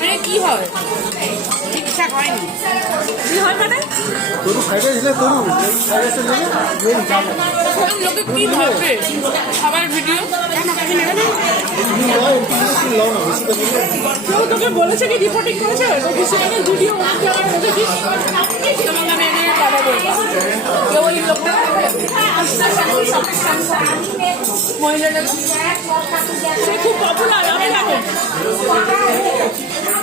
মানে কি হয় ঠিকঠাক হয়নি কি হয় মানে তরু সাইডে দিলে তরু লোকে কি ভাববে খাবার ভিডিও কেউ তোকে বলেছে কি রিপোর্টিং করেছে ভিডিও তোমাকে আমি এনে কথা বলবো কেউ ওই লোকটা মহিলাটা সে খুব পপুলার আমি জানো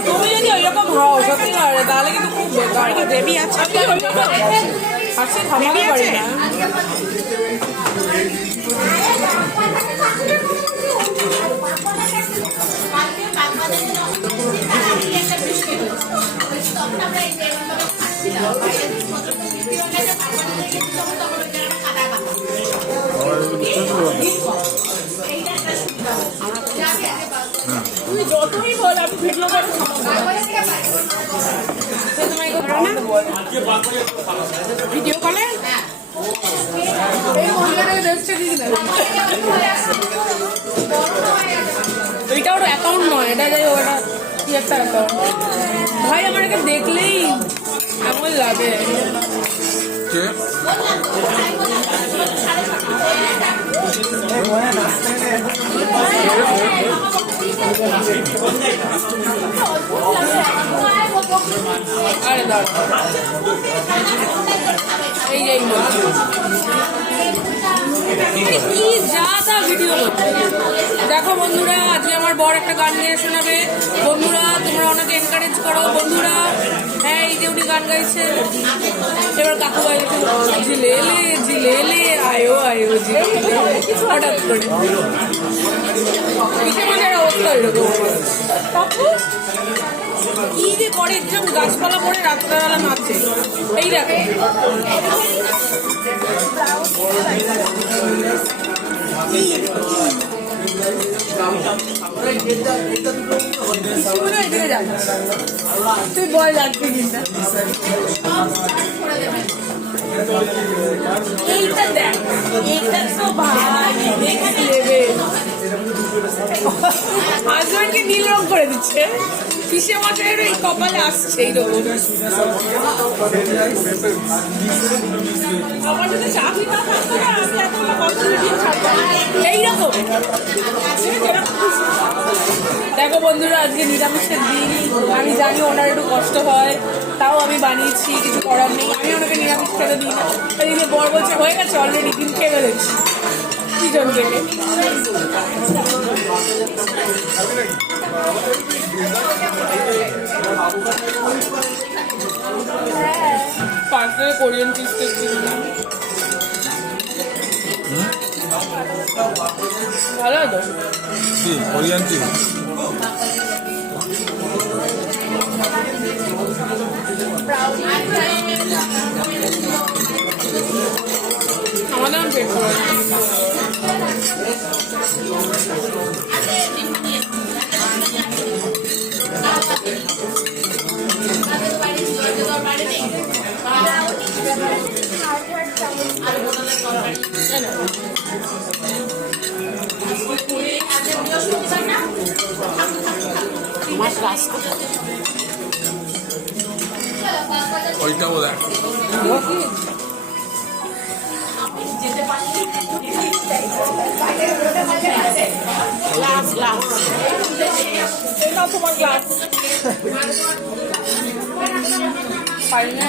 তুমি যদি ওইরকম হও সত্যি করে তাহলে কিন্তু খুব বেকার বেবি আছে আজকে থামাতে পারি না তুই যতই বল আমি ভিডিও করে ভিডিও কলে এইটা ওর অ্যাকাউন্ট নয় এটা যাই ওটা কি একটা অ্যাকাউন্ট ভাই আমার এটা দেখলেই এমন লাগে আরে দাঁড়া এই যে কি যা তা ভিডিও দেখো বন্ধুরা আজকে আমার বর একটা গান নিয়ে শোনাবে বন্ধুরা তোমরা অনেক এনকারেজ করো বন্ধুরা হ্যাঁ এই যে উনি গান গাইছে এবার কাকু গাইছে জিলেলে জিলেলে আয়ো আয়ো জিলেলে হঠাৎ করে পিঠে মাঝে অবস্থা এরকম কাকু কি যে করে একদম গাছপালা পরে রাত্রেবেলা নাচে এই দেখো তুই বল যাচ্ছে কিনা এইটা দেখ এইটা তো ভাই নেক্সট লেভেল হাজব্যান্ডকে নীল রং করে দিচ্ছে কিসে মাছের এই কপালে আসছে এইরকম আমার যদি চাকরি না থাকতো না আমি এতগুলো কষ্ট ভিডিও ছাড়তাম এইরকম দেখো বন্ধুরা আজকে নিরামিষের দিন আমি জানি ওনার একটু কষ্ট হয় তাও আমি বানিয়েছি কিছু করার নেই আমি ওনাকে নিরামিষ খেতে দিই না এদিকে বর বলছে হয়ে গেছে অলরেডি দিন খেয়ে ফেলেছি দুজন থেকে পার্সেল কোরিয়ান চিজ কেক কিনলাম ভালো তো কি কোরিয়ান চিজ আমাদের পেট ওইটাও দেখ গ্লাস গ্লাস এটা তোমার গ্লাস পারি না